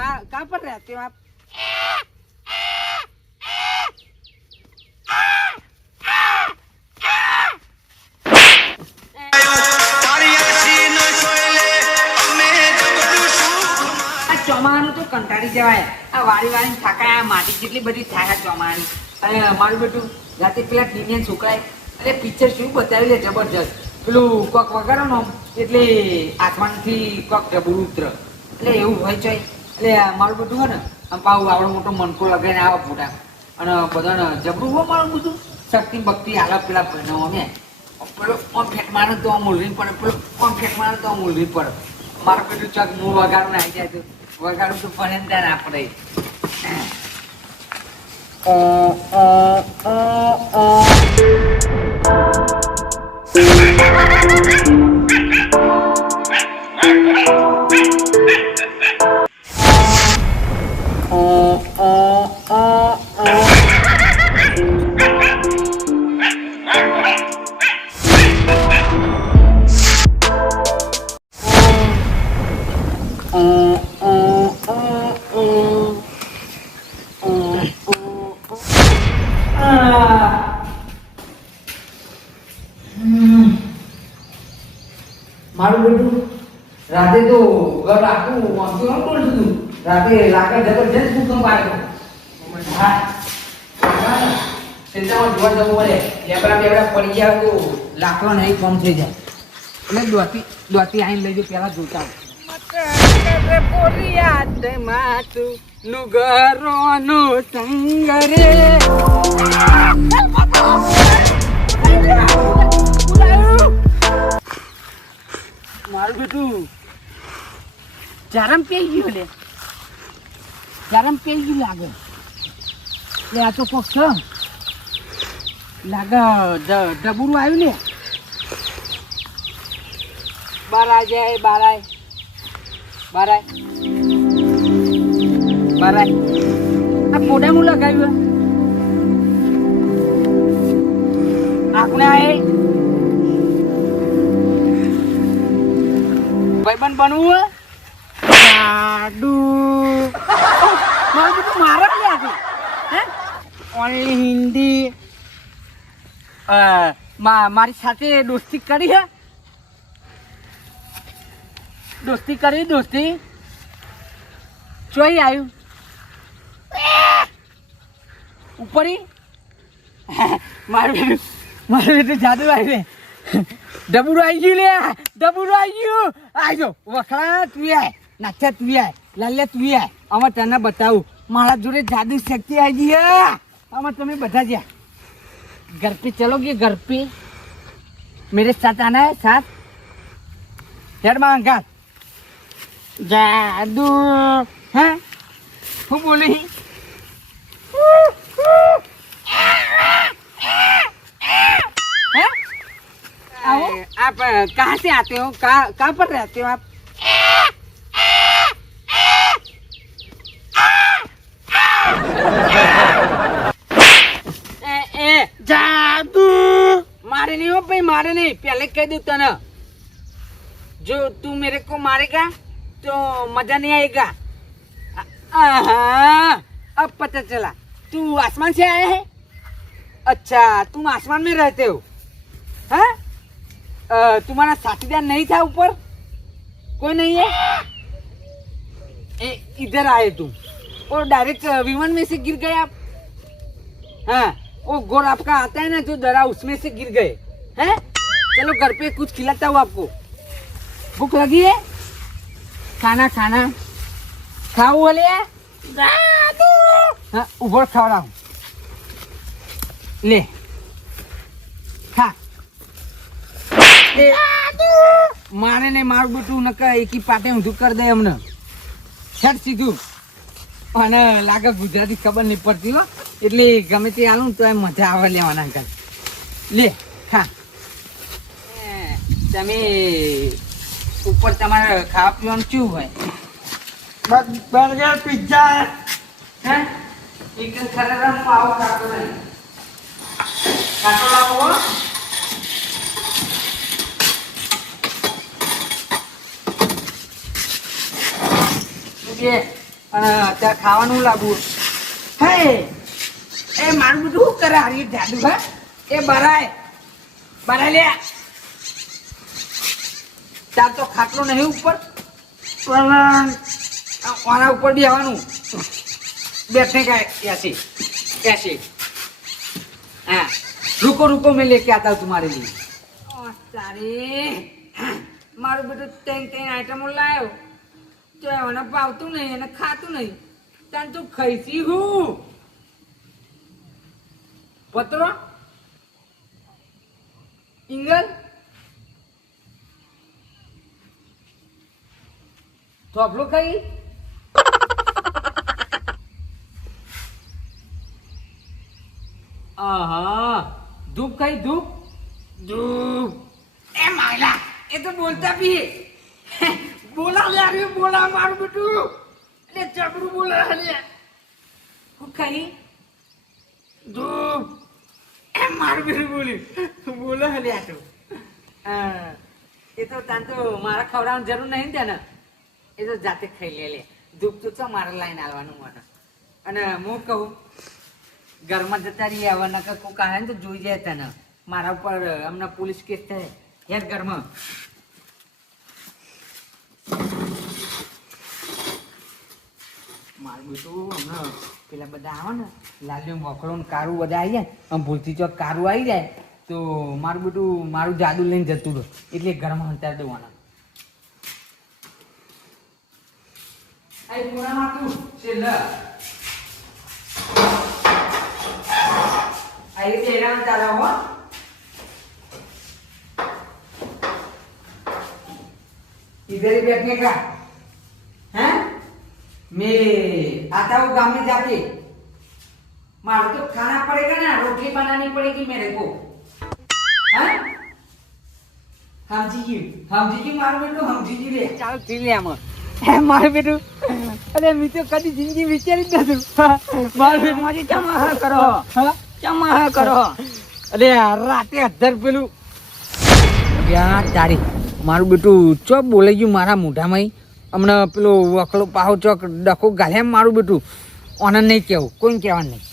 कहाँ पर रहते हो आप? ચોમાનું તો કંટાળી જવાય. આ વાળી થાકાય, માટી જેટલી બધી થાય ચોમાની. અને મારું બેટું રાતે પેલા ટીનિયન છોકરાએ અરે પિક્ચર શું બતાવી લે જબરજસ્ત. પેલું કોક વગાડો ને એટલે આસમાનથી કોક ડબરું ઉતર એટલે એવું હોય છે. એટલે મારું બધું હોય ને આમ પાવું આવડો મોટો મનકો લગાવીને આવે ફોટા અને બધાને જબરું હોય મારું બધું શક્તિ ભક્તિ આલા પેલા ભણો અમે પેલો આમ ફેટ મારે તો આમ ઉલરી પડે, પેલો આમ ફેટ મારે તો આમ ઉલરી પડે. મારું પેલું ચક હું વગાડું આવી જાય તો વગાડું તો ફરે ને ત્યાં આપણે મારું બેટું રાતે તો ઘર આખું વાંચું ન બોલતું હતું. રાતે લાગે જબરજસ્ત ભૂકંપ આવ્યો. હા સેન્ટરમાં જોવા જવું પડે. લેબડા પડી ગયા તો લાકડો નહીં કમ થઈ જાય. એટલે દોતી આવીને લઈ જાઉં પહેલાં જોતા માતું નુગરોનો સંગરે મારું બેટું ચારમ પેઈ ગયું લે ચારમ પેઈ ગયું લાગે. એટલે આ તો કોક છે લાગે ડબુરું આવ્યું ને બારાય જાય બારાય આ પોડાનું લગાવ્યું આપણે આ ભાઈબંધ બનવું જાડુ મારું બધું મારે જ લાગે હે ઓનલી હિન્દી મારી સાથે દોસ્તી કરી હે દોસ્તી ચોઈ આવ્યું ઉપરી મારું બેટું જાદુ આવ્યું ડબુરું આવી ગયું લે ડબુરું આવી ગયું આવજો વખડા તું આય નાચ્યા તું આય લાલ્યા તું આય આમાં તને બતાવું મારા જોડે જાદુ શક્તિ આવી ગઈ આમાં તમે બધા જ્યાં घर पे चलोगे घर पे मेरे साथ आना है साथ हेड मांगा जादू हैं હું બોલી आप कहाँ से आते हो कहाँ पर रहते हो आप जादू मारे नहीं हो भाई मारे नहीं पहले कह दू तना जो तू मेरे को मारेगा तो मजा नहीं आएगा अब पता चला तू आसमान से आया है अच्छा तुम आसमान में रहते हो हाँ तुम्हारा साथीदार नहीं था ऊपर कोई नहीं है इधर आए तुम और डायरेक्ट विमान में से गिर गए आप हाँ वो गोर आपका आता है ना जो डरा उसमें से गिर गए हैं चलो घर पे कुछ खिलाता हूँ आपको भूख लगी है खाना खाना खाओ बोले हाँ ऊपर खा रहा हूँ ले खा मारे ने मार बेटू नका एक ही पाटे ઊંધું कर दे हमने છટ સીધું અને લાગે ગુજરાતી ખબર નહીં પડતી હો એટલે ગમે તે આલું તો એમ મજા આવે લેવાના અંકલ લે હા તમે ઉપર તમારે ખાવા પીવાનું શું હોય બર્ગર પિઝા હે એક ખરેખર પાવ ખાતો નહીં ખાતો લાવો અને ત્યાં ખાવાનું લાવવું. હે એ મારું બધું શું કરે હારી જાદુ? હા એ બરાય લે. ચાલ તો ખાટલો નહીં ઉપર, પણ આના ઉપર બી આવવાનું. बैठने का ऐसे ऐसे हाँ रुको रुको मैं लेके आता हूँ तुम्हारे लिए. તારે મારું બધું ત્રણ આઈટમો લાવ્યો તો એને ભાવતું નહીં, એને ખાતું નહીં. તાન તું ખાઈશી હું પત્રો ઇંગલ થોપલું ખાઈ. આહા ધૂપ ખાઈ ધૂપ એ માયલા એ તો બોલતા બી બોલા લે અરે બોલા મારું બેટું એટલે ચબરું બોલા લે હું ખાઈ ધૂપ એ મારું બેટું બોલા લે આ તો એ તો તાન તો મારા ખવડાવવાની જરૂર નહીં ને એ તો જાતે ખાઈ લે ધૂપ તો તો મારે લાઈને આવવાનું મને. અને હું કહું ઘરમાં જતા રહીએ હવે નકર કોક આવે ને તો જોઈ જાય તને મારા ઉપર હમણાં પોલીસ કેસ થાય યાર ઘરમાં. મારું બેટું હમણાં પેલા બધા આવે ને લાલ્યો મોકળો ને કારું બધા આવી જાય આમ ભૂલથી ચોક કારું આવી જાય તો મારું બેટું મારું જાદુ લઈને જતું રહે એટલે ઘરમાં અંતાર દેવાના. આ પૂરામાં તું છેલ્લા ahí se irán cada uno. इधर ही बैठने का हैं? मैं आता हूँ गाँव में जाके. मारो तो खाना पड़ेगा ना, रोटी बनानी पड़ेगी मेरे को. हैं? हम जी मारो बेटो हम जी रे चाल पी ले हम મારે બેટું અરે મેં તો કદી જિંદગી વિચારી જ નતું. મારે મારી ચમાહા કરો ચમાહા કરો અરે રાતે 1000 પેલું યાર તારી મારું બેટું ચોક બોલાઈ ગયું મારા મોઢામાં. હમણાં પેલો વકલો પાહો ચોક ડખો ગાલે મારું બેટું ઓને નહીં કેવું કોઈને કહેવાનું નહીં.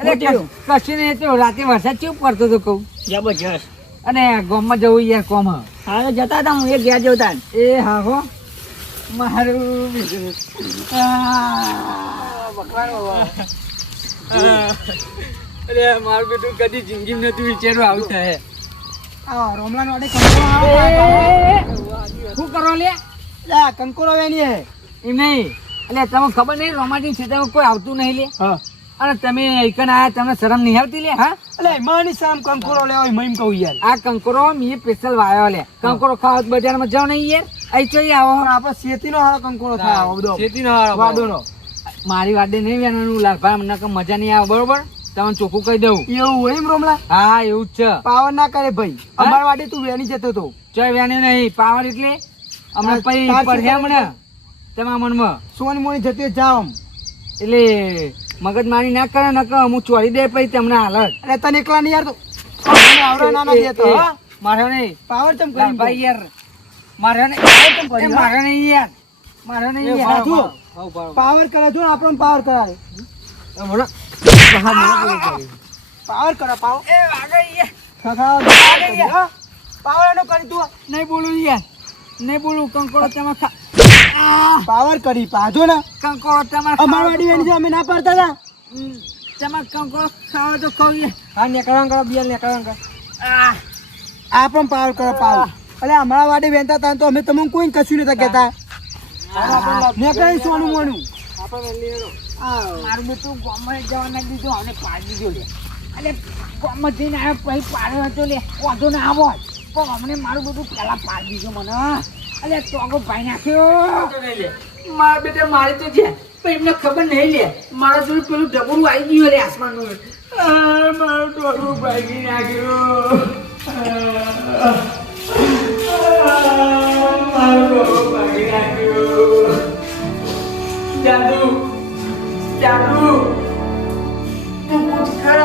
અરે કશું નહીં તો રાતે વરસાદ કેવું પડતો હતો કહું જબરજસ્ત. અને ગામમાં જવું યાર કોમ હા જતા હતા હું એક ગયા જતા એ હા હો મારું અરે મારું બેટું કદી જિંદગી નથી વિચાર્યું આવું થાય. રોમલા નો શું કરો લે કંકોરો વેની હે એમ નહીં એટલે તમે ખબર નહીં રોમાટી છે તમે કોઈ આવતું નહીં લે. અને તમે એકન આયા તમને શરમ નહીં આવતી લે? હા એટલે માની સામ કંકોરો લેવા મઈમ કહું યાર આ કંકોરો મેં સ્પેશિયલ વાયો લે. કંકોરો ખાવા બજારમાં જાવ નહીં યાર અહીં ચઈ આવો આપણે શેતીનો હારો કંકોરો થાય આવો બધો શેતીનો હારો વાડોનો. મારી વાડે નહીં વેણવાનું લાલભાઈ મને કઈ મજા નહીં આવે બરોબર તમને ચોખ્ખું કહી દઉં. એવું હોય એમ રોમલા? હા એવું જ છે. પાવર ના કરે ભાઈ અમાર વાડે તું વેણી જતો તો ચય વેણી નહીં પાવર એટલે હમણાં પઈ પડે હમણાં તમારા મનમાં સોન મોની જતી જાવ એટલે મગજ મારી ના કરે ન કે હું ચોરી દે પછી તમને હાલત. અરે તને એકલા નહીં યાર તો આવરા નાના દેતો મારે નહીં પાવર ચમ કરી ભાઈ યાર મારે નહીં મારે નહીં યાર મારે નહીં યાર પાવર કરે જો આપણો પાવર કરાય પાવર કરો પાવર એ વાગે યાર પાવર એનો કરી તું નહીં બોલું યાર નહીં બોલું કંકોડો તેમાં પાવર કરી પાજો ને કંકોડો તેમાં અમાર વાડી વેની અમે ના પાડતા હતા તેમાં કંકોડો ખાવા તો ખાઈએ હા નેકળવા કરો બિયલ નેકળવા કરો આ પણ પાવર કરો પાવર અલે અમારા વાડી વેનતા હતા તો અમે તમને કોઈ કશું નતા કહેતા નેકળી સોનું મોનું આપણે વેલી મારું બેટું ગામમાં જવા ના દીધું અને પાડી દીધો લે અલે ગામમાં જઈને આવ્યો પછી પાડ્યો હતો લે વાંધો ના આવો પણ અમને મારું બધું પહેલા પાડી દીધું મને અલે તોગો ભાઈ નાખ્યો મારા બેટા મારી તો છે પણ એમને ખબર નહીં લે મારા જોડે પેલું ડબરું આવી ગયું લે આસમાનનું મારું ડોરું ભાગી નાખ્યું મારું ડોરું ભાગી નાખ્યું જાદુ જાદુ તું કુછ કર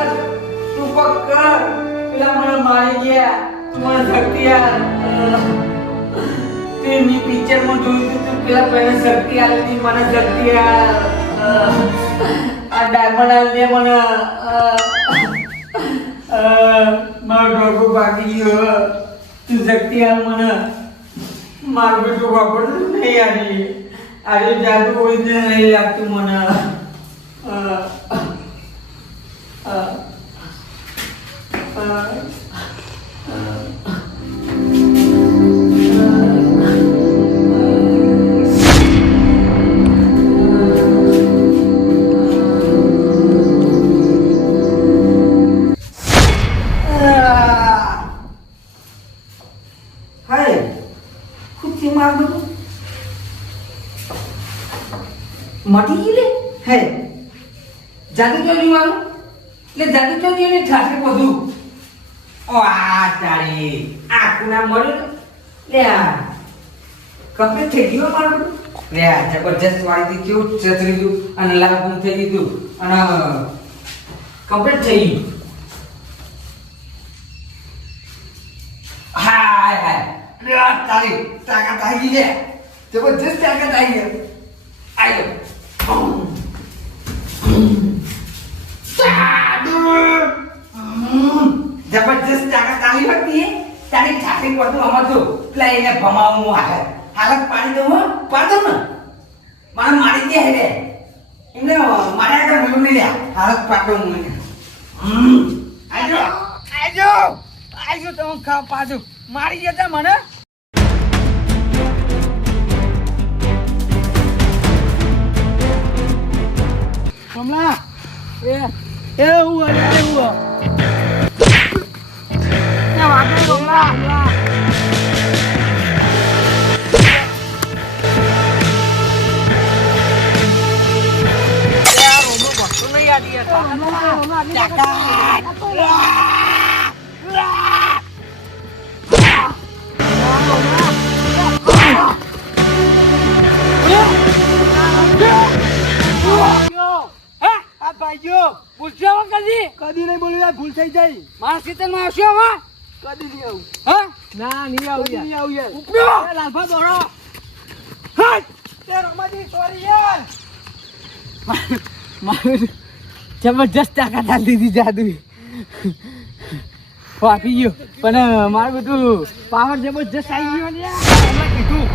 તું પકડ પેલા મને મારી ગયા મને ધક્યા તે મી પિક્ચરમાં જોયું તું પેલા મને શક્તિ આલની મને શક્તિ આ ડાયમંડ આલ દે મને મારો ડોકો બાકી ગયો તું શક્તિ આલ મને મારું બેટું વાપરતું નહીં આજે જાદુ હોય તો નહીં લાગતું મને મટી ગઈ લે હે જાદુ ચોરી મારું એટલે જાદુ ચોરી ને ઠાઠે બધું ઓ આ તારી આખું ના મળ્યું લે આ કમ્પ્લીટ થઈ ગયો મારું લે આ જબરજસ્ત વાળી કેવું ચતરી ગયું અને લાભ થઈ ગયું અને કમ્પ્લીટ થઈ ગયું હાય હાય લે આ તારી તાકાત આવી ગઈ જબરજસ્ત તાકાત આવી ગઈ આયો જબરજસ્ત તાકાત આવી હતી તારી છાતી પર તો અમારું પેલા એને ભમાવું હાલત પાડી દઉં પાડ દઉં ને મારે મારી દે હે એમને મારે આગળ મેળવું નહીં લ્યા હાલત પાડ દઉં હું આજો તો હું ખા પાડું મારી જતા મને કમલા એ હું અરે હું વાગે કમલા કદી નહીં બોલ્યું ભૂલ થઈ જાય મારા ખેતરમાં આવશે હવે કદી નહીં આવું હા ના નહીં આવું નહીં આવું યાર ઉપડ્યો લાભા દોડો હટ તે રમાજી સોરી યાર મારું જબરજસ્ત તાકાત આલી દીધી જાદુ આપી ગયો પણ મારું બધું પાવર જબરજસ્ત આવી ગયો ને યાર કીધું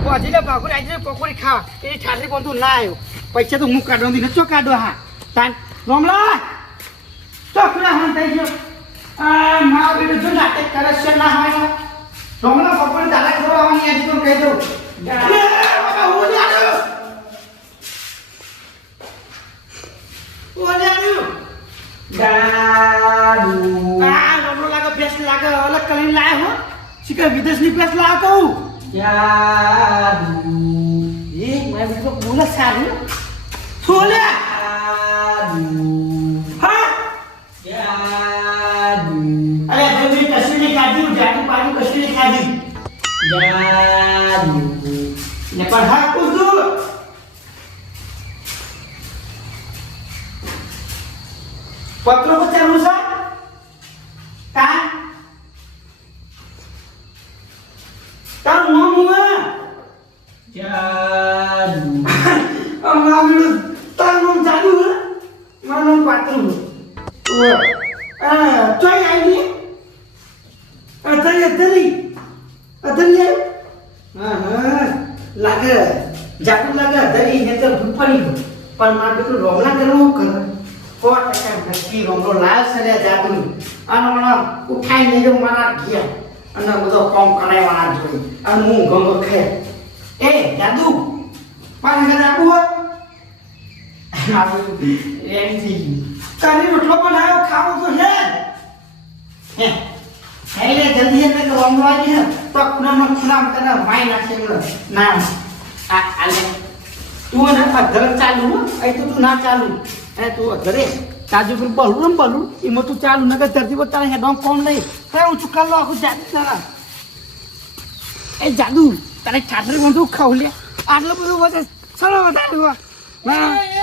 પહોંચી લે પાકુર આવી જાય પકોડી ખાવા એ ઠાઠી પણ ના આવ્યો પૈસા તો હું કાઢવા દીધો ચો કાઢવા હા તાન રોમલા ચોકડા હન થઈ ગયો આ મા બેટો જો નાટક કરે છે ના હોય રોમલા પકોડી દાડા ખવડાવવાની આજે તો કહી દઉં બાબા ઓલે આવ્યો દાદુ આ રોમલો લાગે બેસ્ટ લાગે અલગ કરીને લાયો હો શીખે વિદેશની બેસ્ટ લાવો કહું દાદુ એ મેં બેટો બોલે સારું છોલે અરે જોજી કશી ખાધી જાડી પાણી કશી ખાધી જાદુ ને પર હાથ પૂછું પત્રો પચારું છે તા તારું નામ હું જાદુ અમારું તારું નામ જાદુ હે મારું નામ પાત્રું ચોઈ આવી અધરી હા લાગે જાદુ લાગે અધરી ને તો ભૂપણી પણ મારે તો રોમલા કરવું કરે 100% નક્કી રોમલો લાવ છે જાદુ અને મને ઉઠાઈ નહીં જવું મારા ગયા અને બધો કામ કરાવવાના જોઈ અને હું ગંગો ખે એ જાદુ પાણી ઘરે આપવું હોય એમથી તારી રોટલો પણ આવ્યો ખાવો તો છે હે એટલે જલ્દી એટલે રોમલો આવી તો ખૂણામ તને માઈ નાખે નામ આ લે તું ને અધર ચાલુ એ તો તું ના ચાલુ એ તું ઘરે તાજુ પર બલું એમાં તું ચાલુ નગર ધરતી પર તારે હેડો કોણ લઈ કઈ હું ચુકાલ લો આખું જાદુ તારા એ જાદુ તારે છાટરી બંધું ખાવ લે આટલું બધું વધે ચલો વધારે મારું